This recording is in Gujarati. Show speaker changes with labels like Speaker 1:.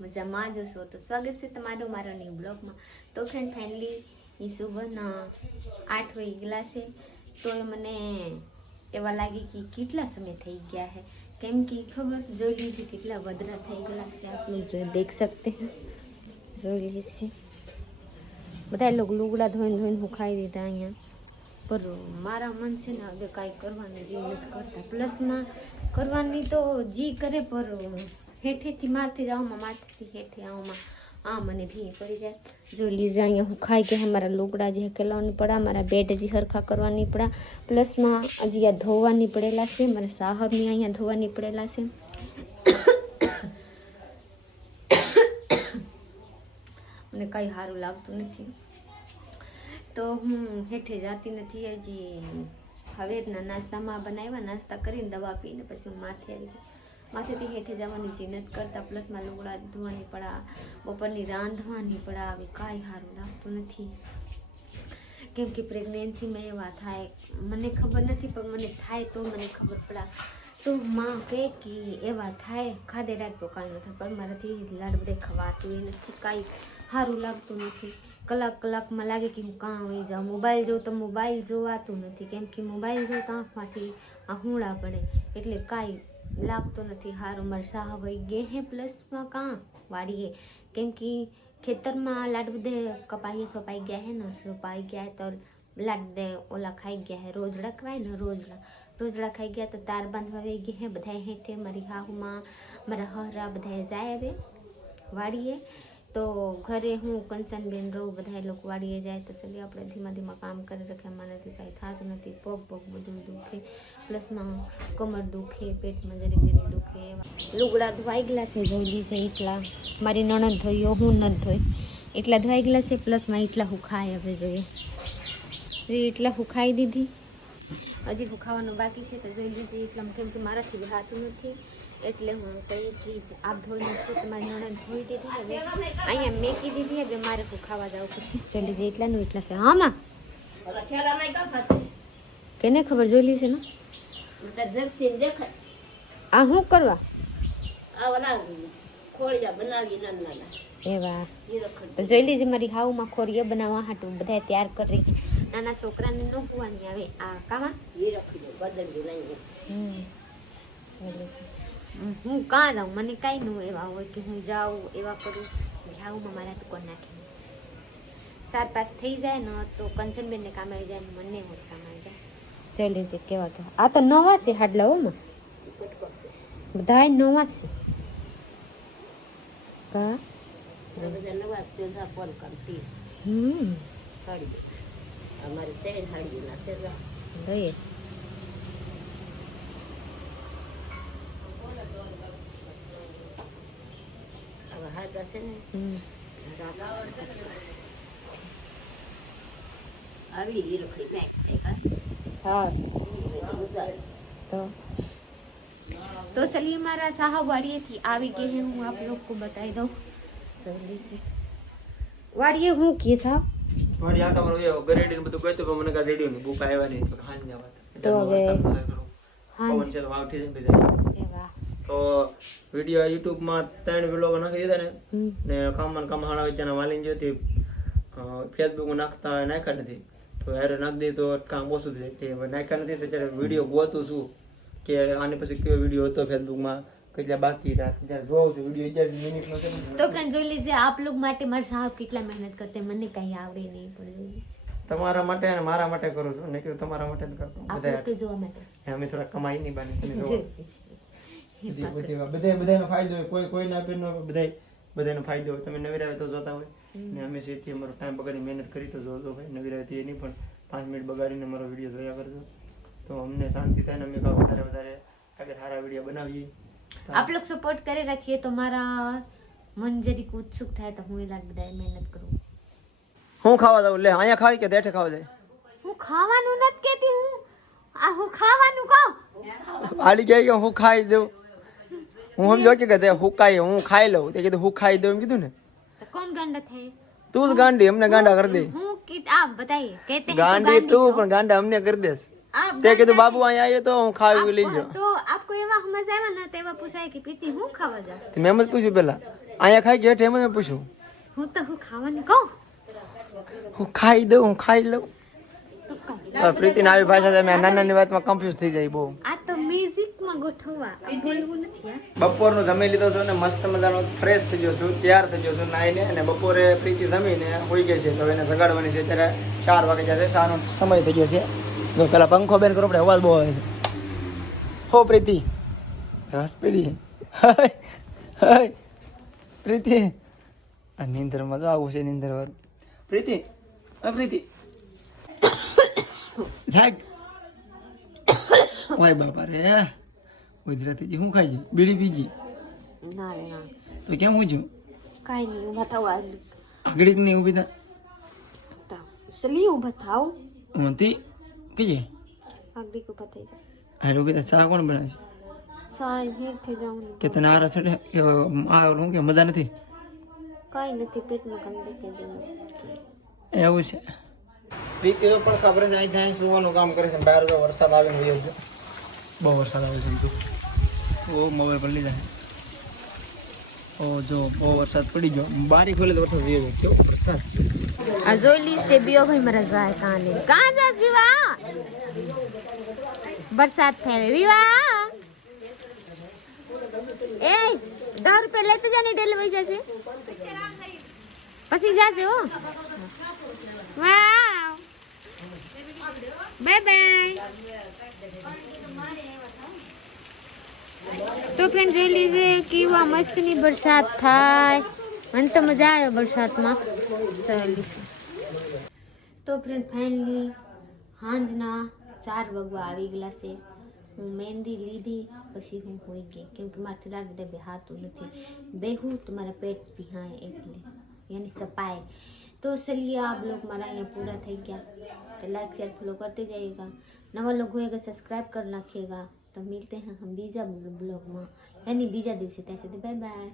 Speaker 1: મજામાં જ હશો. તો સ્વાગત છે તમારું મારા ન્યૂ બ્લોગમાં તો ફ્રેન્ડ ફાઇનલી સુબહના આઠ વાગી ગયેલા છે. તો એ મને એવા લાગે કે કેટલા સમય થઈ ગયા હે? કેમ કે ખબર, જોઈ લીધી કેટલા વધરા થઈ ગયેલા છે. આપણું જો દેખ શકતે જોઈ લીધી બધા લોકો લુગડા ધોઈને ધોઈને હું ખાઈ દીધા અહીંયા. પર મારા મન છે ને હવે કાંઈ કરવાની, જે નથી કરતા. પ્લસમાં કરવાની તો જી કરે, પર હેઠેથી મારથી જાઓમાં માથેથી હેઠે આવવામાં આ મને ભી પડી જાય. જો લીઝા અહીંયા હું ખાઈ કે મારા લુગડા જે હકેલાવાની પડ્યા મારા બેડ હજી હરખા કરવાની પડ્યા પ્લસમાં હજી આ ધોવાની પડેલા છે, મારા સાહબની અહીંયા ધોવાની પડેલા છે. મને કાંઈ સારું લાગતું નથી. તો હું હેઠે જાતી નથી, હજી હવે નાસ્તામાં બનાવ્યા, નાસ્તા કરીને દવા પીને પછી હું માથે આવી. માથેથી હેઠે જવાની જીનત કરતા પ્લસમાં લુગડા ધોવાની પડા બપોરની રાંધવાની પડા આવે કાંઈ સારું લાગતું નથી. કેમ કે પ્રેગ્નેન્સીમાં એવા થાય, મને ખબર નથી પણ મને થાય તો મને ખબર પડા. તો માં કહે કે એવા થાય, ખાધે રાખતો કાંઈ નથી, પણ મારાથી લાડ બધે ખવાતું એ નથી, કાંઈ સારું લાગતું નથી. કલાક કલાકમાં લાગે કે હું કાં આવી જાઉં. મોબાઈલ જોઉં તો મોબાઈલ જોવાતું નથી, કેમ કે મોબાઈલ જોઉં તો આંખમાંથી આહુડા પડે, એટલે કાંઈ લાગતો નથી. સારું મારે સાહ વહી ગે હે. પ્લસમાં કાં વાળીએ? કેમ કે ખેતરમાં લાડ બધે કપાઈ સોપાઈ ગયા હે ને. સોપાઈ ગયા તો લાડ ઓલા ખાઈ ગયા હે. રોજડા ખવાય ને રોજડા રોજડા ખાઈ ગયા તો તાર બાંધવા ગયા હે. બધા હેઠે મારી હાહુમાં મારા હરા બધા જાય હવે. વાડીએ તો ઘરે હું કંચનબેન રહું બધા લોકો વાડીએ જાય તો સલી આપણે ધીમા ધીમા કામ કરી રાખ્યા મારાથી કાંઈ થતું નથી, પગ પગ બધું દુખે પ્લસમાં કમર દુખે પેટમાં જરી જરી દુખે લુગડા ધોવાઈ ગયેલા છે, જલ્દી છે એટલા. મારી નણંદ ધોઈયો હું નથી ધોઈ. એટલા ધોવાઈ ગયેલા છે પ્લસમાં એટલા હુખાય હવે જોઈએ. એટલા એટલા હુખાઈ દીધી. હજી હું ખાવાનું બાકી છે તો જોઈ લીધી એટલે કેમ કે મારાથી વહાતું નથી. એટલે હું કહી કે આપ ધોઈ નાખો તમારી નણંદ ધોઈ દીધી હવે. અહીંયા મેકી દીધી હવે મારે હુખાવા જવું પડશે. જોઈ લીધી એટલાનું એટલા છે. હા માં? કેને ખબર જોઈ લીધી ને આ શું કરવા? એવા તો જોઈ લીધી મારી હાઉમાં ખોરીએ બનાવવા હાટું બધા તૈયાર કરી. નાના છોકરાને ન હોવાની આવે આ કામાં હમ. જોઈ લીધી. હમ, હું કાં જાઉં મને કાંઈ ન એવા હોય કે હું જાઉં એવા કરું જાઉં મારા તો નાખી સાર પાસ થઈ જાય ને તો કંચનબેનને કામ આવી જાય ને મને હું કામ આવી જાય જોઈ લીધે કેવા કેવા આ તો નવા છે હાડલા હો માં બધા નવા જ છે કા હમ तो चलिए हमारा साहब वाड़िए थी आवी गए हैं हूँ आप लोग को बताई दो जल्दी से वाड़िए हूँ किए साहब
Speaker 2: મારી આટા મારો ગરેડી બધું કહેતો પણ મને કાંઈ રેડિયો ની બુક આવ્યા નહીં. તો હાંજ જવા પવન છે તો વાવ થઈ જાય. તો વીડિયો યુટ્યુબમાં ત્રણ વ્લોગ નાખી દીધા ને. ને કામમાં ને હાણા વચ્ચેના વાલીન જોતી ફેસબુકમાં નાખતા નાખ્યા નથી. તો યારે નાખી દે તો કામ ઓછું થઈ જાય નાખ્યા નથી તો ત્યારે વીડિયો ગોતું છું કે આની પછી કયો વીડિયો હતો ફેસબુકમાં કેટલા બાકી
Speaker 1: તો ફ્રેન્ડ જોઈ લીજે આપ લોગ માટે માર સાહેબ કેટલા મહેનત કરતે મને કઈ આવડે નહીં પણ
Speaker 2: તમારા માટે અને મારા માટે કરું છું. નીકળ્યું તમારા માટે જ કરતો બધા
Speaker 1: જોવા માટે.
Speaker 2: અમે થોડા કમાઈ ની બાની તમે જોવો. બધા બધાનો ફાયદો કોઈ કોઈને આપીને બધા બધાનો ફાયદો હોય. તમે નવી આવે તો જોતા હોય. ને અમે સેથી અમારો ટાઈમ બગાડી મહેનત કરી તો જોજો ભાઈ. નવી આવે એ નહીં પણ પાંચ મિનિટ બગાડીને અમારો વીડિયો જોયા કરજો. તો અમને શાંતિ થાય ને અમે વધારે વધારે આગળ સારા વીડિયો બનાવીએ.
Speaker 1: આપ લોગ સપોર્ટ કરે રાખીએ તો મારા મન જરીક ઉત્સુક થાય તો હું એલા બધા મહેનત કરું
Speaker 2: હું ખાવા જાઉં લે અહીંયા ખાવી કે દેઠે ખાવા જાય
Speaker 1: હું ખાવાનું નથી કેતી હું આ હું ખાવાનું કહું
Speaker 2: આડી ગયા કે હું ખાઈ દઉં હું સમજો કે તે હુકાય હું ખાઈ લઉં તે કીધું હું ખાઈ દઉં એમ કીધું ને
Speaker 1: તો કોણ ગાંડા થાય
Speaker 2: તું જ ગાંડી અમને ગાંડા કરી દે
Speaker 1: હું की आप बताइए कहते हैं तो
Speaker 2: ગાંડી
Speaker 1: गांधी
Speaker 2: તું
Speaker 1: हो।
Speaker 2: પણ ગાંડા અમને કરી દેસ
Speaker 1: आप
Speaker 2: તે કીધું બાબુ અહીંયા આવીએ તો હું ખાવી લઈ જાઉં.
Speaker 1: તો આપકો એવા સમજ આવ્યા ને તેવા પૂછાય કે પીતી હું ખાવા જાઉં?
Speaker 2: મેં જ પૂછ્યું પેલા. અહીંયા ખાઈ ગયા એમ જ પૂછ્યું.
Speaker 1: હું તો હું ખાવાની કહું?
Speaker 2: હું ખાઈ દઉં હું ખાઈ લઉં. પ્રીતિ આવી ભાષા તમે નાની નાની વાતમાં કન્ફ્યુઝ થઈ જાય બહુ.
Speaker 1: આ તો મ્યુઝિકમાં ગોઠવવા. બોલવું નથી
Speaker 2: બપોરનું જમી લીધો છો ને મસ્ત મજાનો ફ્રેશ થઈ ગયો છું તૈયાર થઈ ગયો છું નાઈને અને બપોરે પ્રીતિ જમીને હોઈ ગઈ છે તો એને જગાડવાની છે ત્યારે ચાર વાગે જશે સારો સમય થઈ ગયો છે. જો પેલા પંખો બેન કરો પડે અવાજ બહુ આવે છે. હો પ્રીતિ. હસપીડી હાય હાય પ્રીતિ. આ નિંદરમાં જો આવું છે નીંદર પ્રીતિ પ્રીતિ. જાગ ઓય બાપા રે. ગુજરાતી શું ખાઈ છે? બીડી પીજી.
Speaker 1: ના રે ના.
Speaker 2: તો કેમ હું છું?
Speaker 1: કાંઈ નહીં ઊભા થાવ
Speaker 2: આગળ. નહીં ઊભી થા.
Speaker 1: સલી ઊભા થાવ.
Speaker 2: હું કહીએ
Speaker 1: આગળ ઊભા થઈ જાય.
Speaker 2: હાલ થા ચા કોણ બનાવે છે?
Speaker 1: સાહેબ હેઠ થઈ જાઉં
Speaker 2: કે તને આરા ચડે કે આ ઓલું કે મજા નથી?
Speaker 1: કાંઈ નથી પેટમાં દેખાઈ દેવું
Speaker 2: એવું છે. પ્રીતિ તો પણ ખબર છે અહીં ત્યાં સુવાનું કામ કરે છે બહાર તો વરસાદ આવીને વયો છે બહુ વરસાદ આવે છે તું. ઓ મોબાઈલ પડી જાય. જો, બહુ વરસાદ પડી ગયો. બારી ખોલે તો વરસાદ ગયો. કેવો વરસાદ છે.
Speaker 1: આ જોઈ લી છે, બીઓ ભાઈ મારા જાય કાને. કાં જાસ બીવા? વરસાદ થાય બીવા? એ, દસ રૂપિયા લેતો જાને ડિલિવરી જશે. પછી જાશે હો. વાવ. Bye bye. तो फ्रेंड जो लीजिए कि वहाँ मस्त नहीं बरसात था मन तो मज़ा आया बरसात में चलिए तो फ्रेंड फाइनली हांजना चार वगवा आ गला से हूँ मेहंदी लीधी पी हूँ हो गई क्योंकि मार थोड़ा बढ़े बेहतू नहीं बेहू तो मैं पेट पिहाँ एटले यानी सपाए तो चलिए आप लोग मारा यहाँ पूरा थे क्या तो लाइक शेयर फॉलो करते जाइएगा नवा लोग होएगा सब्सक्राइब कर रखिएगा तो मिलते हैं हम बीजा ब्लॉग में यानी बीजा दिवसे त्या बाय बाय